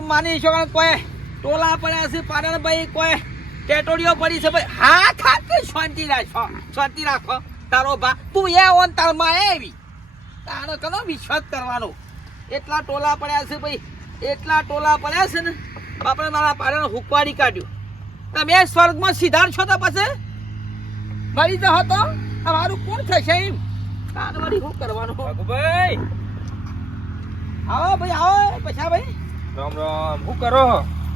મારી માની છોકરા કોઈ ટોલા પડ્યા છે પાડાને ભાઈ કોઈ ટેટોડીઓ પડી છે ભાઈ? હા ખાતે શાંતિ રાખો શાંતિ રાખો. તારો ભા તું એ ઓન તારમાં એવી તારો કનો વિશ્વાસ કરવાનો? એટલા ટોલા પડ્યા છે ભાઈ એટલા ટોલા પડ્યા છે ને બાપરે મારા પાડાને હુકવાડી કાઢ્યું. તમે સ્વર્ગમાં સીધા છો તો પછી? મરી જાઓ તો? અમારું કોણ થશે એમ? તારે મારી શું કરવાનું? ભાઈ. આવો ભાઈ આવો પછા ભાઈ. રામ રામ. શું કરો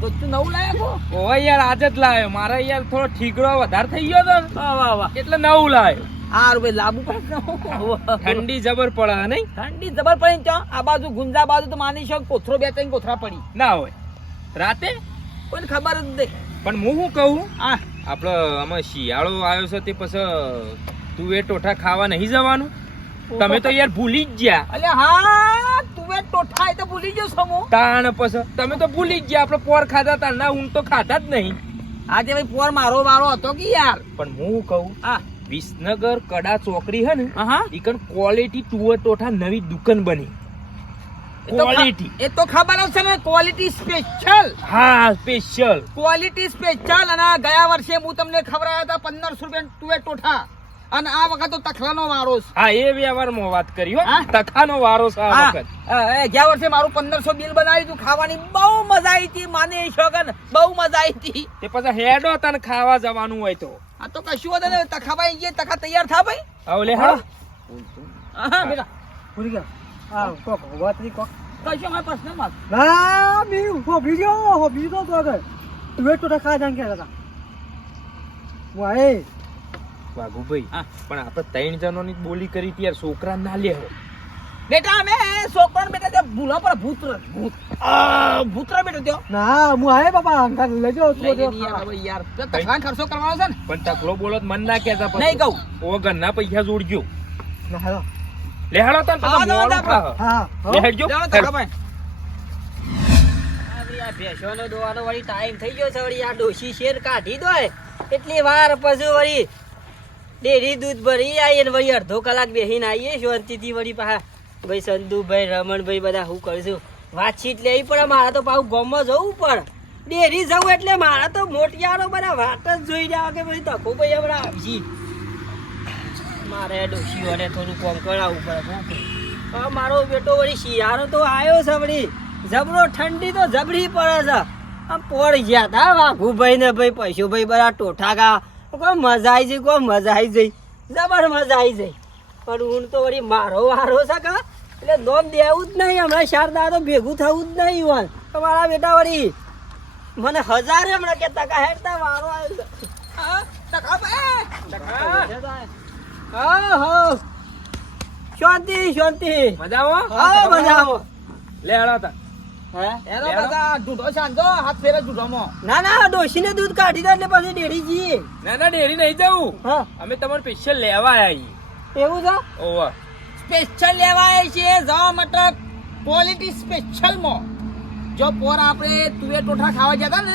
તું નવું લાયા છો? યાર આજે જ લાયો. મારે યાર થોડો ઠીકડો વધારે થઈ ગયો તો. વાહ વાહ વાહ. એટલે નવું લાવ્યો હારું ભાઈ લાંબુ પડે ઠંડી જબર પડે નહીં? ઠંડી જબર પડી ને ત્યાં આ બાજુ ગુંજા બાજુ તો માની શકો કોથરો બે ત્રણ કોથરા પડી. ના હોય. રાતે? કોઈને ખબર જ નહીં પણ હું શું કહું? આ આપડે આમાં શિયાળો આવ્યો છે તે પછી તું એ ટોઠા ખાવા નહીં જવાનું? તમે તો યાર ભૂલી જ ગયા. અલ્યા હા તું એ ટોઠા એ તો ભૂલી ગયો સમો તાણ પછી. તમે તો ભૂલી જ ગયા આપણે પોર ખાધા તા ના હું તો ખાધા જ નહીં. આજે ભાઈ પોર મારો મારો હતો કે યાર? પણ હું કહું હા. વિસનગર કડા ચોકડી હે ને હા ઈકન ક્વોલિટી તુવર ટોઠા નવી દુકાન બની. ક્વોલિટી એ તો ખબર છે ને ક્વોલિટી સ્પેશિયલ હા સ્પેશિયલ ક્વોલિટી સ્પેશિયલ અને ગયા વર્ષે હું તમને ખવડાવ્યા હતા પંદરસો રૂપિયા તુવેર ટોઠા. અને આ વખત તો તખલાનો વારો છે. હા એ વ્યવહારમાં વાત કરી હો? તખાનો વારો છે આ હા, વખત. ગયા વર્ષે મારું પંદરસો બિલ બનાવી તું ખાવાની બહુ મજા આવી હતી માને શોગન બહુ મજા આવી હતી. તે પછી હેડો તને ખાવા જવાનું હોય તો. આ તો કશું હતું ને તખાભાઈ જે તખા તૈયાર થા ભાઈ. આવ લે હા. હા બેટા. પૂરી ગયા. હા કોક વાત નહીં કોક કશું મારે પ્રશ્નમાં ના મી હો બીજો હો બીજો તો આગળ. તું તો ખા જાણ કે હતા વાય વાઘુભાઈ પણ આપણે ત્રણ જણોની બોલી કરી હતી છોકરા ના લે બેટા અમે છોકરા બેટા તે ભૂલો પર ભૂત ભૂત આ, બેટો ત્યો. ના હું આયે બાપા અંકા લેજો યાર યાર ખર્ચો કરવાનો છે ને? પણ તકલો બોલો તો મન ના કહેતા નહીં કહું. ઓ ઘરના પૈસા જોડજો. ના હાલો. લે હેડો તને હા. હા લે હા હેડજો. ભેંસોનો દોવાનો વળી ટાઈમ થઈ ગયો છે વળી આ ડોશી શેર કાઢી દોય એટલી વાર પછી વળી ડેરી દૂધ ભરી આવીએ ને વળી અડધો કલાક બેસીને આવીએ, શાંતિથી વળી પાછા ભાઈ સંધુભાઈ રમણભાઈ બધા શું કરશું વાતચીત લેવી પડે મારે તો પાછું ગામમાં જવું પડે ડેરી જવું એટલે મારા તો મોટિયારો બધા વાત જ જોઈ રહ્યા કે પછી તકો ભાઈ હમણાં આવશી મારે ડોશીઓને થોડું કોમ કરાવવું પડે હા મારો બેટો વળી શિયાળો તો આવ્યો છે વળી. જબરો ઠંડી તો જબરી પડે છે. આમ પડી ગયા હતા વાઘુભાઈ ને ભાઈ, પશુભાઈ બધા ટોઠા ગા. કોઈ મજા આવી જઈ કોઈ મજા આવી જઈ જબર મજા આવી જઈ પણ હું તો વળી મારો વારો છે કા? એટલે નોમ દેવું જ નહીં. હમણાં શારદા તો ભેગું થવું જ નહીં વન તમારા બેટા વળી મને હજારે હમણાં કા હેડતા વારો આવ્યો શાંતિ શાંતિ. મજામાં? હા મજામાં. લે તાર. ના ના ડોશીને દૂધ કાઢી દે એટલે પછી ડેરી જઈએ. ના ના ડેરી નહીં જવું. અમે તમારે સ્પેશિયલ લેવા આવ્યા એવું છે? ઓવર. સ્પેશિયલ લેવાય છીએ જવા મતલબ ક્વોલિટી સ્પેશિયલમાં જો પોર આપણે તુવે ટોઠા ખાવા જતા ને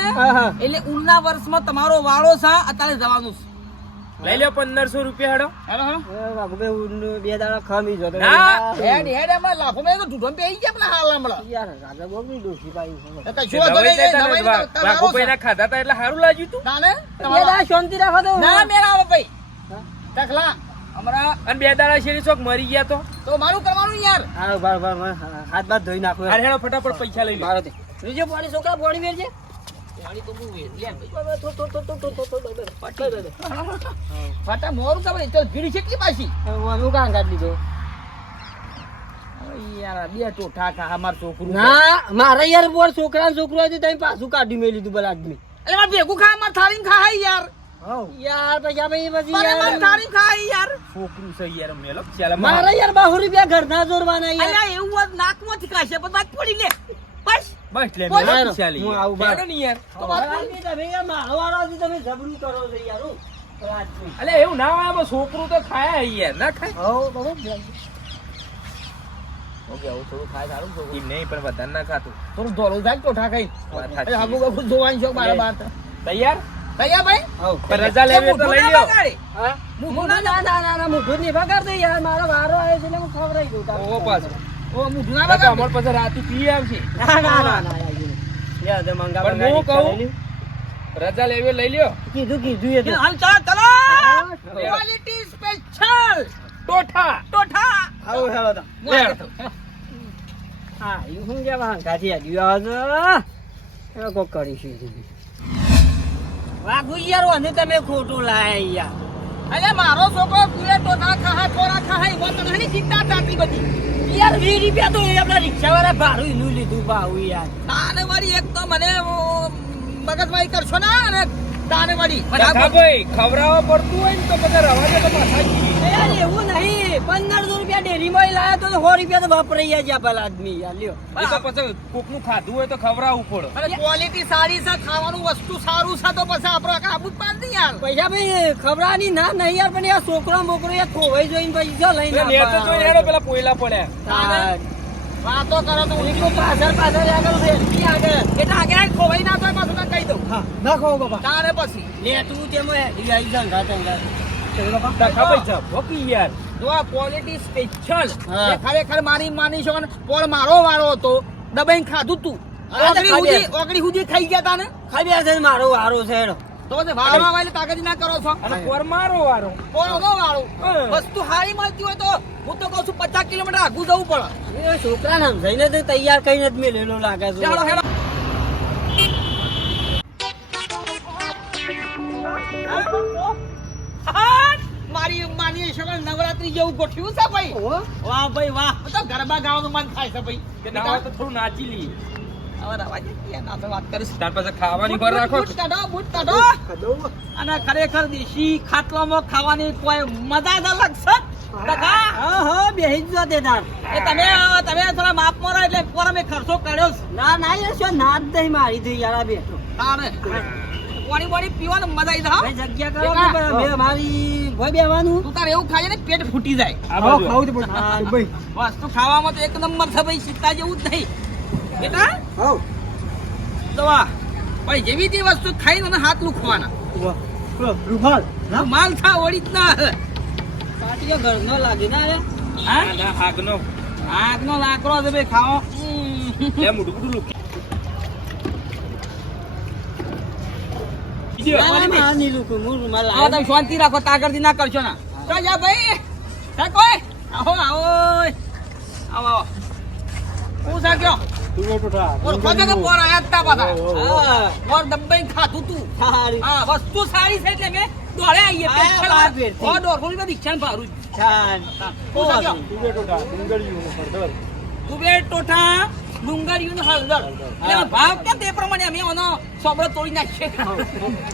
એટલે ઉલના વર્ષમાં તમારો વાળો છે અત્યારે જવાનું છે. લઈ લો પંદરસો રૂપિયા હેડો. બે દાડા ખમી જો ના, હેડ હેડ એમાં લાખો મેં તો ઢૂંઢો પેઈ ગયા પેલા હાલ હમણાં. યાર રાજા બહુ ની ડોશી પાઈ છે. એ કશું વાંધો નવાઈ નહીં, જાય તને નવાઈ વા- નહીં, તમારો વાઘુભાઈ છે. ના ખાધા તા એટલે સારું લાગ્યું તું? ના ને બે દાડા શાંતિ રાખો તો. ના મેરા આવે ભાઈ. હા? અમારા હમણાં અને બે દાડા શેરી ચોક મરી ગયા તો? તો મારું કરવાનું યાર. હાથ બાર ધોઈ નાખો. અરે હેડો ફટાફટ પૈસા લઈ લો મારો તે. બીજો પાણી છોકરા પાણી વેર ફાટા મોરું તો ભાઈ, તો કેટલી પાછી હું કાં કાઢી લીધો યાર બે ટોઠા ખા અમાર છોકરું. ના મારા યાર બોર છોકરા છોકરો હતી તમે પાછું કાઢી મેં લીધું પેલા આદમી મારે ભેગું ખા અમાર થાળીમાં ખાય યાર યાર આ ભાઈ પછી માર યાર ખાય યાર છોકરું છે યાર મેલો ચાલ મારા યાર બાહુ રૂપિયા ઘરના જોરવાના યાર અલ્યા એવું નાકમાંથી ખાશે પણ વાત પડી લે બસ લે હું આવું બાર. ને યાર. તો. તમે યાર મારો તમે જબરું કરો છો યાર અલે એવું ના હોય છોકરું તો ખાય યાર. ના ખાય? ઓકે આવું થોડું ખાય સારું છોકરું. નહીં પણ વધારે ના ખાતું. થોડું ધોળું થાય ટોઠા ખાઈ. હાગુ બાગુ જોવાની છો મારા બાર તૈયાર? તૈયાર ભાઈ? રજા લેવી તો લઈ લ્યો. હા? ના ના ના ના મોઢું નહીં બગાડ દે યાર. મારો વારો આવ્યો છે એટલે હું ખવડાવી દઉં પાછો. ઓ મૂઠું ના આ તો બગાડ અમાર પાસે રાતે પી આવશે ના ના ના ના યાર. યાર, મંગા પણ હું કહું રજા લેવી લઈ લ્યો. કીધું કીધું એ. હાલ ચાલ ચલો! ક્વોલિટી સ્પેશિયલ ટોઠા. ટોઠા! આવો હેલો તો. હા ઈ હું કેવા હંકાથી આવ્યો છો એ કોક કરીશું વાઘુ યાર અને તમે ખોટું લાયા યાર અરે મારો છોકરો પીએ તો ના ખાહા ખોરા ખાહા, એમાં તો નહીં ચિંતા થતી બધી. યાર, વીસ રૂપિયા તો આપણા રિક્ષાવાળા ભાડું એનું લીધું ભાવું યાર. તારે વળી એક તો મને મગજમારી કરશો ના, અને તાને વળી ભાઈ ખવડાવવા પડતું હોય ને તો બધા રવા તો પાછા એવું નહીં. પંદરસો રૂપિયા ડેરીમાં લાયા તો સો રૂપિયા તો વાપરાઈ ગયા પેલા આદમી. યાર લ્યો. એ તો પછી કોકનું ખાધું હોય તો ખવડાવવું પડે. ક્વોલિટી સારી છે ખાવાનું વસ્તુ સારું છે તો પછી આપણે કાબુ જ પાડી યાર. પૈસા ભાઈ ખબરાની ના નહીં યાર પણ યાર છોકરો મોકરો યાર ખોવાઈ જોઈને પછી જો લઈને પેલા પોયલા પડ્યા. વાતો કરો તો હું પાછળ પાછળ આગળ વેચી આગળ. એટલે આગળ ખોવાઈ ના થાય પાછું કહી દઉં. હા નાખો બાપા. તાને પછી. લે તું તેમાં. એ ખરેખર મારી માની છો ને પોળ મારો વાળો હતો દબાઈ ખાધું તું. હા, સુધી ખાઈ ગયા તા ને? ખાઈ ગયા છે મારો વારો છે. તો પછી વાળવા વાળી તાકાત ના કરો છો? અને પરમારો વારો પોળનો વાળો. વસ્તુ હારી મળતી હોય તો હું તો કહું છું પચાસ કિલોમીટર આગું જવું પડે. એ છોકરાને સમજાઈને તો તૈયાર કરીને જ મેલેલો લાગે છે. ચાલો હેડો. મારી માની છોકરા નવરાત્રી જેવું ગોઠવ્યું છે ભાઈ. વાહ ભાઈ વાહ. તો ગરબા ગાવાનું મન થાય છે ભાઈ. થોડું નાચી લઈએ. અને ખરેખર દેશી ખાટલામાં ખાવાની કોઈ મજા જ અલગ છે? ટકા. હા હા બેહી જ જો તે તાર. એ તમે તમે થોડા માપ મારો એટલે પર અમે ખર્ચો કર્યો છે. ના ના યાર શું ના જ નહીં મારી થઈ યાર આ બેઠો. તાણે. પાણી પાણી પીવાની મજા આવી જાય ભાઈ જગ્યા કરો બેટા. કે ભાઈ મારી ભાઈ બેવાનું તું તારે એવું ખાજે ને પેટ ફૂટી જાય. વસ્તુ ખાવામાં તો એક નંબર છે ભાઈ સીતા જેવું જ નહીં. બેટા ખાઓ દવા ભાઈ જેવી તે વસ્તુ ખાઈને અને હાથ લુખવાના રૂમાલ. હા? થા ઓરિજિનલ પાટીઓ ઘરનો લાગે ને અરે હા? આગનો. આગનો લાકડો છે ભાઈ ખાવો. લે મોઢું મોઢું લૂકી. ના, ના, નહીં લૂકું, હું રૂમાલ આવો લાવ્યો. તમે શાંતિ રાખો તાગડથી ના કરશો ના. જા ભાઈ આવો આવો. આવો આવો. હું સા કે તા તું. વસ્તુ સારી છે એટલે મેં દોડે આવીએ તુવેર ટોટા ડુંગળીયું હળદર. કુબેર ટોઠા ડુંગળીયું હળદર. એટલે ભાવ કેમ તે પ્રમાણે અમે સોબળો તોડી નાખીએ.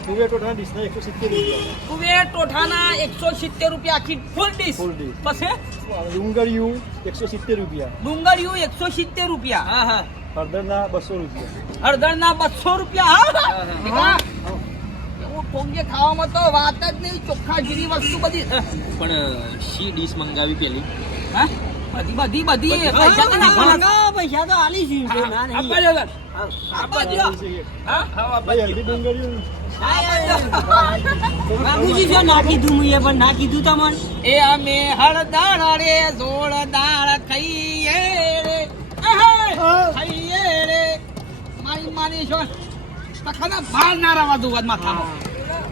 કુવેર ટોટા ડીશના એકસો સિત્તેર રૂપિયા. કુબેર ટોઠાના એકસો સિત્તેર રૂપિયા આખી ફૂલ ડીશ Full dish. પછી? ડુંગળિયું એકસો સિત્તેર રૂપિયા. ડુંગળિયું એકસો સિત્તેર રૂપિયા. હા હા. હળદરના બસો રૂપિયા. હળદરના બસો રૂપિયા. હા એવું ખાવામાં તો વાત જ નહીં ચોખ્ખા જેવી વસ્તુ બધી. પણ શી ડીશ મંગાવી પેલી? હા? બધી બધી બધી પૈસા તો નાખવાના. પૈસા તો આલી છું, જો ના નહીં. દો તાર. આપવા દ્યો. હા? હા, આપવા ભાઈ દો. હળદી ડુંગળીયું બાપુજી શું ના કીધું મુએ પણ ના કીધું તમને એ અમે હળદાળ રે જોરદાર ખાઈએ રે ખાઈએ રે મારી માની છો તખાના ભાર ના રવા દઉં વધ માથામાં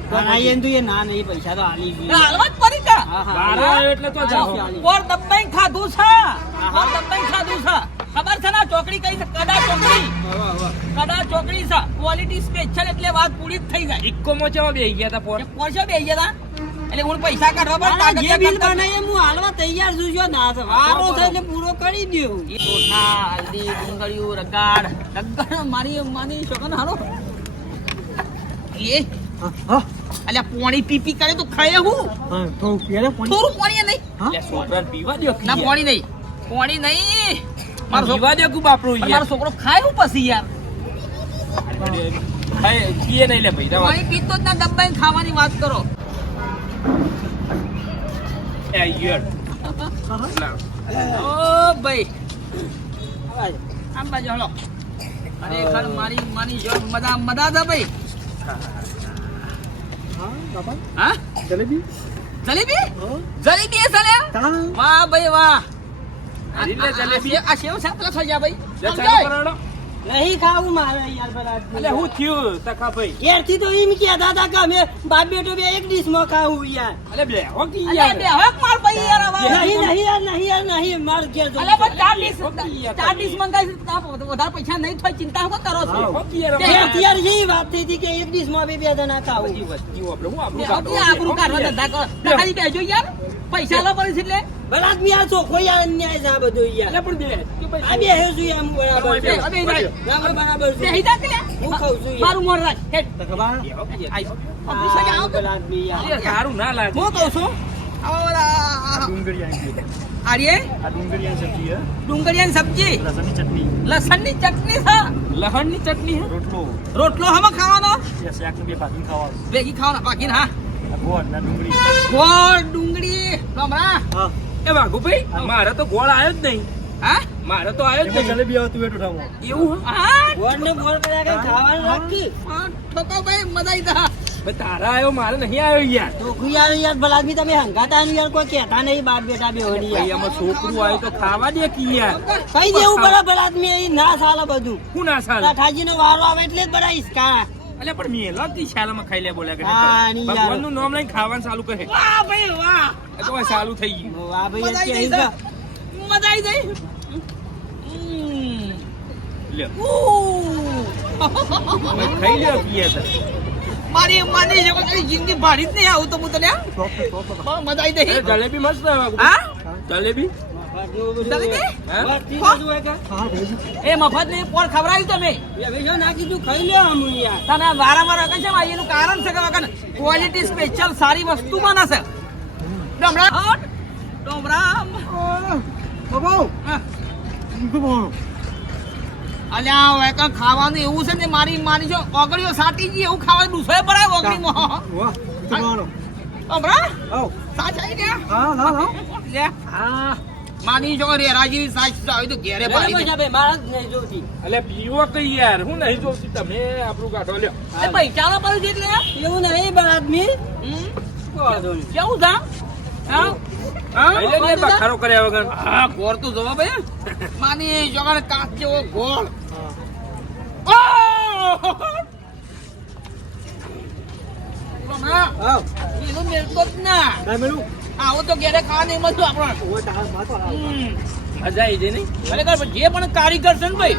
પણ આ એમ તો એ ના નહીં પૈસા તો આલી છું. હાલવા જ પડી કા? હા, હા. બાર આવ્યો એટલે તો જાઓ. પોર દબાઈને ખાધું છે? પોર દબાઈને ખાધું છે? ખબર છે ને ચોકડી કઈ કડા ચોકડી. કડા ચોકડી છે. ક્વોલિટી સ્પેશિયલ એટલે વાત પૂરી થઈ જાય. ઇક્કોમાં ચેવા બેહી ગયા તા પોર? પોરશો બે ગયા એટલે હું પૈસા કાઢવા આ પડે જે બિલ બનાવીએ હું હાલવા તૈયાર છું જો ના તો વારો છે એટલે પૂરો કરી દઉં ચોખા હલ્દી રગાડ. રગાડ મારી માની છોકરાને હાલો એ? હા હા. અલ્યા પોણી પી પી કરે તો ખાય હું. થોડું પીએ થોડું પાણી નહીં. લે, છોકરાને પીવા દ્યો ના પાણી નહીં. પાણી નહીં. મારો છોકરો દે કુ બાપરો યાર? મારો છોકરો ખાય હું પછી યાર. ખાય, પીએ નહીં લે ભાઈ, પાણી પીતો જ ના ડબ્બાઈ ખાવાની વાત કરો. એ યાર. ઓ ભાઈ. આમ બાજુ હલો. ખરેખર મારી માની જો મજા મજા દે ભાઈ. હા જલેબી? જલેબી? જલેબી એ ચાલે વાહ ભાઈ વાહ. આ- શેવ પેલા થઈ ગયા ભાઈ. નહીં ખાવું મારે યાર બરાબર. અલે હું થયું તખા ભાઈ? ઘેરથી તો એમ કે દાદા કે અમે બાપ બેટો બે એક ડીશમાં ખાવું યાર. અલે બે હો કી અલ્યા યાર. બે હવે માર ભાઈ યાર હવે. નહીં નહીં યાર નહીં યાર નહીં માર ઘેર જો અલ્યા પણ ચાર ડીશ ચાર ડીશ મંગાઈ વધારે પૈસા નહીં થાય ચિંતા હું કરો છો? હો કી યાર બે એ આપણે વાત થઈ હતી કે એક ડીશમાં બે બે જણા ખાવું. બધી આપણે હું આપણું આબરૂ કાઢવા ધંધા કરો ખાલી બેજો યાર. પૈસા લો પડે છે એટલે? બરાબર આ ચોખ્ખો યાર અન્યાય છે આ બધું યાર અલે પણ બે આ બે હે છું આમ બરાબર છે. બે- બે બરાબર બરાબર છે. હિદા કે હું ખાઉં છું મારું મોર રાખ હેડ. તો ખબર? બે હો કી યાર. આઈ. સારું ના લાગે. હું કહું છું? સબ્જી લસણની લસણની ચટણી. લસણની ચટણી છે લહણની ચટણી રોટલો રોટલો હમ ખાવાનો? ભેગી ખાવાના. બાકી હા. ગોળ ને ડુંગળી. હા. એ વાઘુભાઈ મારે તો ગોળ આવ્યો જ નહીં. હા? મારે તો આવ્યો જ નહીં. જલેબી આવતું હોય ટોઠામાં એવું હા? ગોળ ને ગોળ કર્યા કઈ ખાવાનું રાખી ઠોકો ભાઈ મજા આવી તારા આવ્યો મારે નહીં આવ્યો યાર. યાર યાર ભલા આદમી તમે હંગાતા યાર કોઈ કહેતા નહીં બાપ બેટા બે હોની ભાઈ યાર. આમાં છોકરું આવ્યું તો ખાવા દે કી યાર. કઈ દેવું બરાબર આદમી ના સાલા બધું. શું ના સાલા? ઠાજી નો વારો આવે એટલે જ બધા હિસકા અલે પણ મેલો કી શાલામાં ખાઈ લે બોલ્યા કરે. ભગવાનનું નામ લઈને ખાવાનું ચાલુ કરે. વાહ ભાઈ વાહ. તો ચાલુ થઈ ગયું. વાહ ભાઈ મજા આવી મજા આવી જાય લે. ઓ ખાઈ લે પીએ તો. મારી માની છે કોઈ જિંદગી ભાડી જ નહીં આવું તો હું તને મજા આવી અરે જાય જલેબી મસ્ત હા? જલેબી? એ મફતની પોર ખવડાવી તમે? એ હવે જો નાખી તું ખાઈ લ્યો આમ તને વારંવાર વખત છે એનું કારણ છે કે વખત ક્વોલિટી સ્પેશિયલ સારી વસ્તુ બને છે. ડમરા. ડમરા બાબો. અલ્યા હવે કાં ખાવાનું એવું છે ને મારી માની જો ઓગળીઓ સાટી ગઈ એવું ખાવાનું દુસરે ભરાય ઓગળીમાં. આવ. સાચ આવી ગયા? હા હા હા. લે. હા. માની જો રે રાજી સાચ આવી તો ઘેરે પાડી દે. ભાઈ મારા નહીં જોતી. અલે પીવો કઈ યાર હું નહીં જોતી તમે આપણું કાઢો લ્યો. એ પૈસા નો પડે છે એવું નહીં બળ આદમી. કેવું થા હા? હા? ને કર્યા વગર. હા ગોળ તો જોવા ભાઈ માની જગાડે કાચ જેવો ગોળ. હમણાં મેળતો જ ના. મેલું આવો તો ઘેરે ખાવા નહીં મળતું હમ. મજા આવી જાય નહીં? ખરેખર જે પણ કારીગર છે ને ભાઈ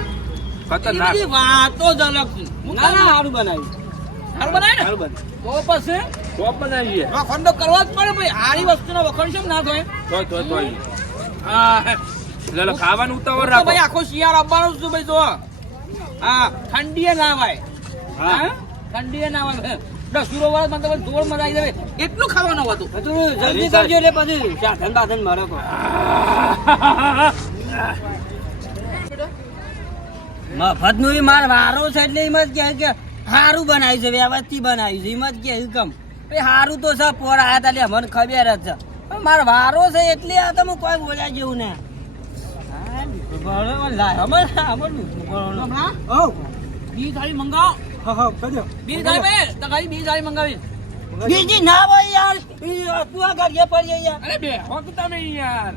ખતરનાક. વાતો જ અલગ ના ના ના સારું બનાવ્યું સારું બનાવે ને? સારું બને તો પછી? કરવા જ પડે ભાઈ. હારી વસ્તુનો વખંડ શું ના થાય? તોય તોય હા. ખાવાનું ઉતાવળ રાખો. ભાઈ આખો શિયાળ આવવાનો જ છું ભાઈ તો હા ઠંડીએ ના ભાઈ હા. ઠંડીએ ના આવે દસુરો વર્ષ મને જોર મજા આવી જાય. એટલું ખાવાનું હતું. જલ્દી કરજો એટલે પછી સાધન બાધન મારો કો મફતનું માર વારો છે એટલે એમ જ કહે કે સારું બનાવ્યું છે વ્યવસ્થિત બનાવ્યું છે. એમ જ કે કમ એ સારું તો છે પોર આયા તા અમને ખબર જ છે. પણ મારો વારો છે એટલે આ તમે કોઈ બોલ્યા જેવું ને. બરોબર, લાય. હમણાં. હમણાં આવ બી થાળી મંગાવો. હા હા કજો બી થાળી બે તગારી બી થાળી મંગાવી બીજી ના હોય યાર તું આ ઘડીએ પડી યાર. અરે બે હોક તમે યાર.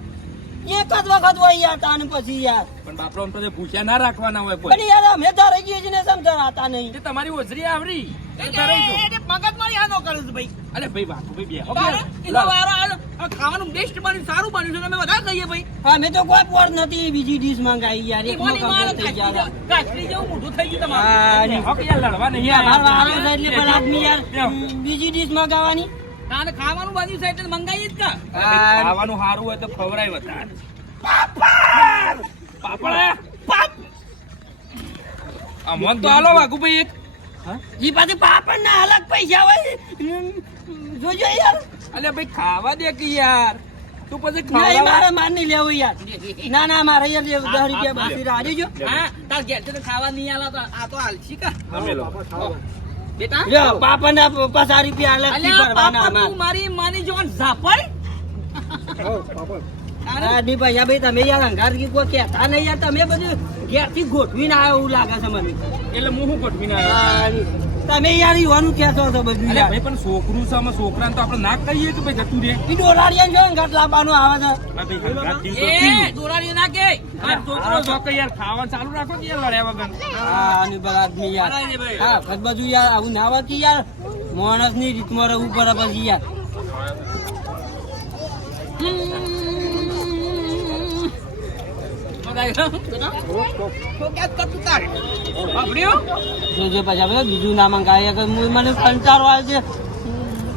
એક જ વખત હોય યાર તાન પછી યાર. પણ બાપરો તો ભૂખ્યા ના રાખવાના હોય પણ યાર અમે ધરે ગઈ છીએ ને સમજાતા નહીં તમારી ઓજરી આવરી. કરે. મગજ મારી આનો કરે છે ભાઈ. અરે ભાઈ બાપુ ભાઈ બે. ખાવાનું બેસ્ટ બન્યું સારું બન્યું છે તમે વધારે ખાઈએ ભાઈ? અમે તો કોઈ પોર નથી બીજી ડીશ મંગાવી યાર. એક ઈમોની થઈ કાચરી કાચરી જેવું મોઢું થઈ ગયું તમારું. હા હોક યાર લડવા નહીં યાર. વારો એટલે પણ આદમી યાર. બીજી ડીશ મંગાવવાની. તારે ખાવાનું બન્યું છે એટલે મંગાવી જ કા? ખાવાનું સારું હોય તો ખવરાય વધારે. પાપડ! પાપડ? પાપ! અમોન તો હાલો વાઘુભાઈ એક. ઈ પાછી પાપડ ના અલગ પૈસા હોય. જોજો યાર. અલે ભાઈ ખાવા દે કે યાર. તું પછી ખાવા મારે માર નહીં લેવું યાર. ના ના મારે યાર લેવું દસ રૂપિયા બાકી રાજી જો હા તાર ઘેર છે તો ખાવા નહીં આલા તો આ તો હાલશી કા? તમે લો બેટા? લ્યો પાપડ ના પચાસ રૂપિયા અલગથી ભરવાના અમાર. તું મારી માની જોન ઝાપડ? ભાઈ તમે યાર અંગાર કી કોઈ કેતા નહીં યાર તમે બધું ઘેરથી ગોઠવીને આવ્યો એવું લાગે છે મને. એટલે હું શું ગોઠવીને આવ્યો? તમે યાર યુવાનું કહેતો હતો બધું અરે યાર. ભાઈ પણ છોકરું છે અમે છોકરાને તો આપણે ના કહીએ કે ભાઈ જતું રે ઈ ડોલારિયા જો ને ઘાટ લાવવાનું આવે છે. તો એ થયું. ના કે. આ છોકરો જો કે યાર ખાવા ચાલુ રાખો કે યાર લડ્યા વગર? હા અને પર આદમી યાર. છે. હા ખત બાજુ યાર આવું ના હોય કે યાર. માણસની રીતમાં રહેવું પડે પછી યાર. બીજું ના મંગાવીએ કે મને કંટાળો આવે છે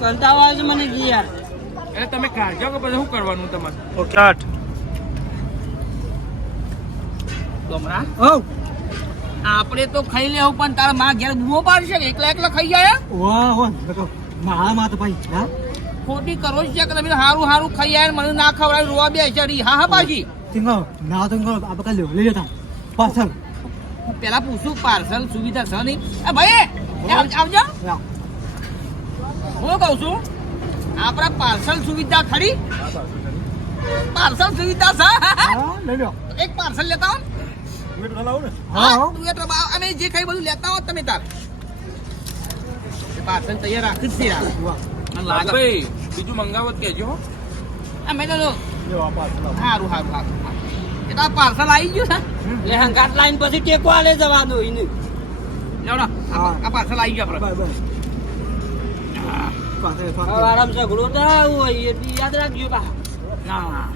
કંટાળો આવે છે મને એટલે તમે શું કરવાનું તમારે આપણે તો ખાઈ લેવું પણ તારા માં ઘેર બૂમો પાડશે કે એકલા એકલા ખાઈ જાય વાહ વાહ ખોટી કરો છે કે તમે હારું હારું ખાઈ જાય મને ના ખવડાવી, રોવા બે છે હા હા, પાછી. તીંગો ના તો આપણે કાલે લઈ જતા પાર્સલ પેલા પૂછું પાર્સલ સુવિધા છે નહીં એ ભાઈ એ આવજો હું કહું છું આપણા પાર્સલ સુવિધા ખરી પાર્સલ સુવિધા છે લઈ લો એક પાર્સલ લેતા હો હા હા, તું એટલે બા- અમે જે ખાઈ બધું લેતા હો તમે તાર પાર્સલ તૈયાર રાખી જ છે યાર. વાહ લાગે ભાઈ બીજું મંગાવો કહેજો હો. અમે તો જો સારું સારું સારું એ તો પાર્સલ આવી ગયું છે. એટલે હંગાટ લાઈન પછી ટેકો આલે જવાનું એને લેવડો આ આ પાર્સલ આવી ગયું આપણે. આરામ તો આવું હોય એટલે યાદ રાખજો બા. ના.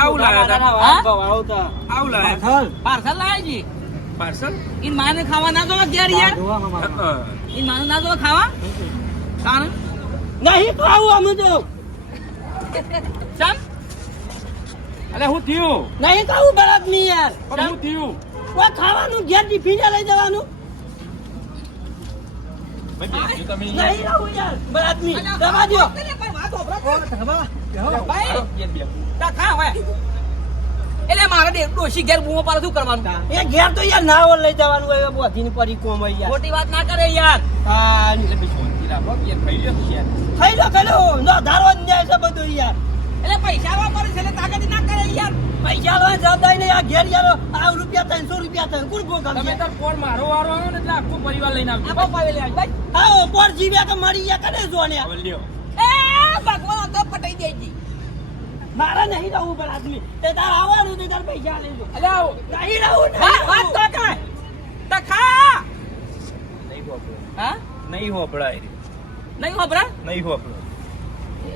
આવું પાર્સલ લાવી પાર્સલ? માને ખાવા ના દો અત્યારે યાર. જોવા માને ના દો ખાવા. તાણ? નહીં આવું અમે તો. ચમ? અલે હું થયું? નહીં ખાવું બરાત નહીં યાર. પણ હું થયું? કોઈ ખાવાનું ઘેર ટિફિન લઈ જવાનું. નહીં. યાર નહીં દવા એટલે મારે દે ડોશી ઘેર બૂમો પાડે શું કરવાનું? એ ઘેર તો યાર ના ઓલ લઈ જવાનું હોય બોધીની પરી કોમ યાર. ખોટી વાત ના કરે યાર. હા એટલે ભાઈ રાખો યાર ખાઈ લ્યો યાર. ખાઈ લો ખાઈ લો નો ધારો જ ન્યાય છે બધું યાર. એટલે પૈસા વાપરે છે એટલે તાકાત ના કરે યાર. પૈસા લો જવાબદારી નહીં આ ઘેર યાર આ રૂપિયા ત્રણસો રૂપિયા થાય. કુલ ભોગ તમે તો કોણ મારો વારો આવ્યો ને એટલે આખો પરિવાર લઈને આવજો. આખો પાવેલે આજ ભાઈ હા પોર જીવ્યા તો મરી ગયા કને જો ને એ ભગવાન તો પટાઈ દેજી. મારે નહીં રહું પર આદમી તે તાર આવવાનું તે તાર પૈસા લેજો. એટલે આવો. નહીં રહું વાત વાત તો કાય તા ખા. નહીં હોપડા હા? નહીં હોપડા નહીં હોપડા નહીં હોપડો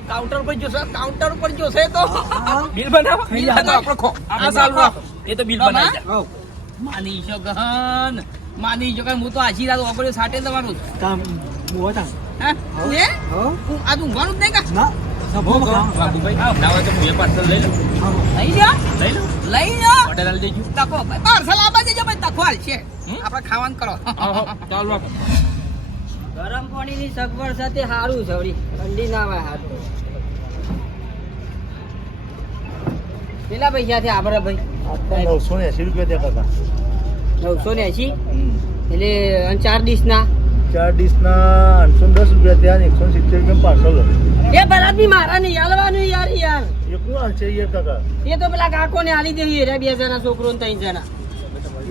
કાઉન્ટર પર જોશે કાઉન્ટર પર જોશે તો બિલ બનાવો બિલ બનાવો. આપણો ખો આ સાલ એ તો બિલ બનાવી. માની જો ગહન માની જો હું તો આજી રાત ઓપરે સાટે તમારું કામ હું હતા. હે? તું એ આ તું જ નહીં કા? ના સભો બાબુભાઈ ના હોય તો હું પાર્સલ લઈ લઉં. લઈ જા લઈ લઉં. લઈ જા ઓર્ડર આલી દેજો. તકો પાર્સલ આપવા દેજો ભાઈ તકો હાલ છે આપણે ખાવાનું કરો. હા હા ચાલુ ગરમ પાણીની સગવડ સાથે સારું છે વળી. ઠંડી ના હોય હાથ કેટલા પૈસા છે આપડે ભાઈ? નવસો ને એસી રૂપિયા ત્યાં કાકા. નવસો ને એસી એટલે અને ચાર ડીશ ના ચાર ડીશ ના આઠસો દસ રૂપિયા ત્યાં એકસો સિત્તેર રૂપિયા પાર્સલ એ બરાબર મારા નહીં હાલવાનું યાર યાર. એ કોણ હાલ છે યાર કાકા. એ તો પેલા કાકો ને હાલી રે બે જણા છોકરો ને ત્રણ જણા.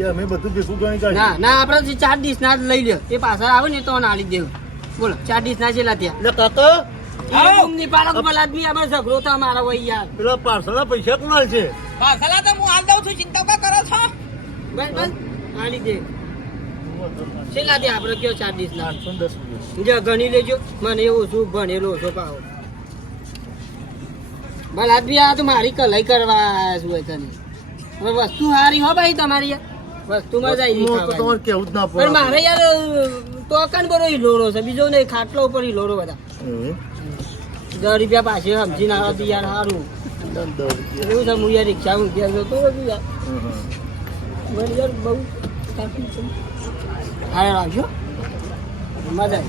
યાર અમે બધું ભેગું ગણી ના ના આપડે ચાર ડીશ ના લઈ લે. એ પાછળ આવે ને તો હાલી દેવું. બોલો ચાર ડીશ ના છેલ્લા ત્યાં. એટલે કાકા ની આદમી આપણે ઝઘડો તો મારા હોય યાર. પેલા પાર્સલ પૈસા કોણ છે? પાર્સલ આ તો હું હાલ દઉં છું ચિંતા કા કરો છો? બસ બસ. હાલી દે. છેલ્લા દે આપડે કયો ચાર ડીશ ના. જે ગણી લેજો. મને એવું છું ભણેલો ઓછો પાવો. ભલે આદમી આ તો મારી કલાઈ કરવા આવ્યા છું તને. હવે વસ્તુ સારી હો ભાઈ તમારી યાર. વસ્તુમાં જાય તમારે કેવું જ ના પડે. મારે યાર ટોકન છે. બીજો નહીં ખાટલો ઉપર હિલોરો બધા. દસ રૂપિયા પાછી સમજીને આવે તો યાર સારું એવું છે હું યાર રિક્ષા મૂક્યા જતો બધું યાર. મને યાર બહુ તકલીફ છે. હા મજા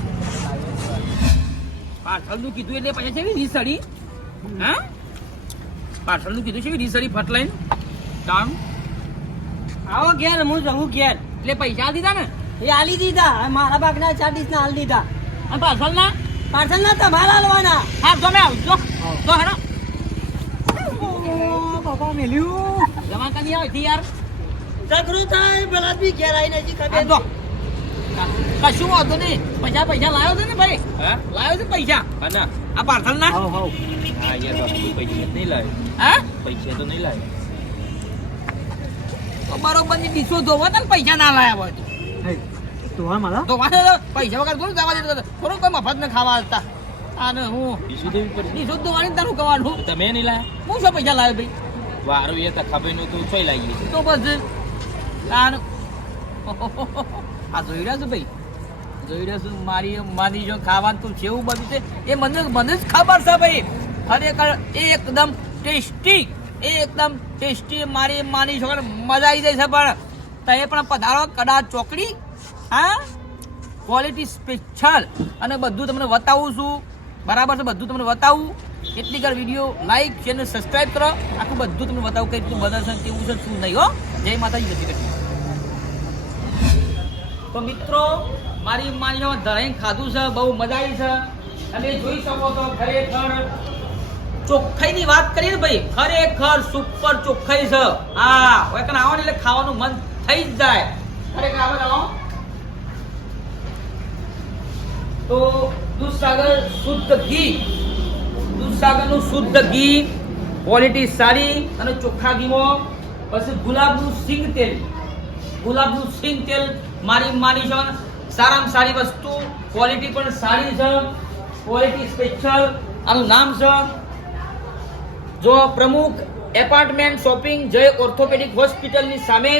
કીધું એટલે પછી છે રીસડી હા? પાર્સલનું કીધું છે રીસડી ફટલાઈન ડાઉન આવો ઘેર હું જવું ઘેર. એટલે પૈસા દીધા ને? એ આલી દીધા. મારા ભાગના ચાર ના આલી દીધા. અને પાર્સલ ના? પાર્સલ ના તમારા આલવાના હા તો મેં આવજો. તો હેડો. બાપા મેલ્યું. જમા કરી આવે યાર. ઝઘડું થાય પેલા બી ઘેર આવીને હજી ખબર આવજો કશું વાંધો નહીં. પૈસા પૈસા લાવ્યો છે ને ભાઈ? હા? લાવ્યો છે પૈસા? આ પાર્સલ ના? હા યાર પૈસા નહીં લાવ્યો હા? પૈસા તો નહીં લાવ્યો તો બરોબરની ડીશો ધોવા હતા ને પૈસા ના લાયા હોય તો. હે મારા ધોવા પૈસા વગર થોડું જવા દેતો થોડું કોઈ મફત ને ખાવા હતા અને હું બીજું દેવી પડશે. ડીશો ધોવાની તારું કવાનું તમે નહીં લાવ્યા હું શું પૈસા લાવ્યો ભાઈ? વારો એ તખાભાઈ નું તો ચોઈ લાવીએ તો બસ. આન આ જોઈ રહ્યા છું ભાઈ? જોઈ રહ્યા છું? મારી મારી જો ખાવાનું તો જેવું બધું છે એ મને મને જ ખબર છે ભાઈ. ખરેખર એકદમ ટેસ્ટી એ એકદમ ટેસ્ટી, મારી માની છોકરા મજા આવી જાય છે પણ તમે પણ પધારો કડા ચોકડી, હા? ક્વોલિટી સ્પેશિયલ અને બધું તમને બતાવું છું. બરાબર છે, બધું તમને બતાવું. એટલી વાર વીડિયો લાઈક ચેનલ સબસ્ક્રાઈબ કરો. આખું બધું તમને બતાવું કઈ રીતનું બદલશે છે કેવું છે, શું નહીં, હો? જય માતાજી જતી કરી તો મિત્રો, મારી માની ધરાઈને ખાધું છે, બહુ મજા આવી છે. અને જોઈ શકો છો, ખરેખર ચોખ્ખાઈની વાત કરીએ ને ભાઈ, ખરેખર સુપર ચોખ્ખાઈ છે. હા, હવે કણ આવો ને એટલે ખાવાનું મન થઈ જ જાય. ખરેખર આવો તો દૂધસાગર શુદ્ધ ઘી. દૂધસાગરનું શુદ્ધ ઘી ક્વોલિટી સારી અને ચોખ્ખા ઘીમાં. પછી ગુલાબનું સિંગ તેલ. ગુલાબનું સિંગ તેલ મારી માની છે. સારામાં સારી વસ્તુ ક્વોલિટી પણ સારી છે. ક્વોલિટી સ્પેશિયલ આનું નામ છે જો પ્રમુખ એપાર્ટમેન્ટ શોપિંગ જય ઓર્થોપેડિક હોસ્પિટલની સામે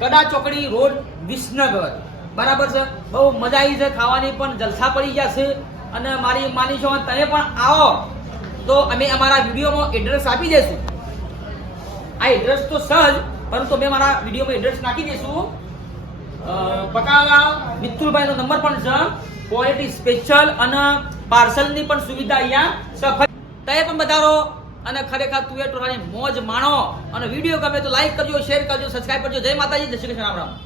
કડા ચોકડી રોડ વિસનગર. બરાબર છે? બહુ મજા આવી છે ખાવાની પણ જલસા પડી જશે અને મારી માની છો તમે પણ આવો. તો અમે અમારા વિડીયોમાં એડ્રેસ આપી દઈશું આ એડ્રેસ તો સહજ, પરંતુ અમે મારા વિડીયોમાં એડ્રેસ નાખી દઈશું પકાવા મિત્રુભાઈનો નંબર પણ છે. ક્વોલિટી સ્પેશિયલ અને પાર્સલની પણ સુવિધા અહીંયા સફળ તમે પણ બતાવો. અને ખરેખર તુએ ટોરાની મોજ માણો. અને વીડિયો ગમે તો લાઈક કરજો શેર કરજો સબસ્ક્રાઈબ કરજો. જય માતાજી, જય શ્રી કૃષ્ણ રામ રામ.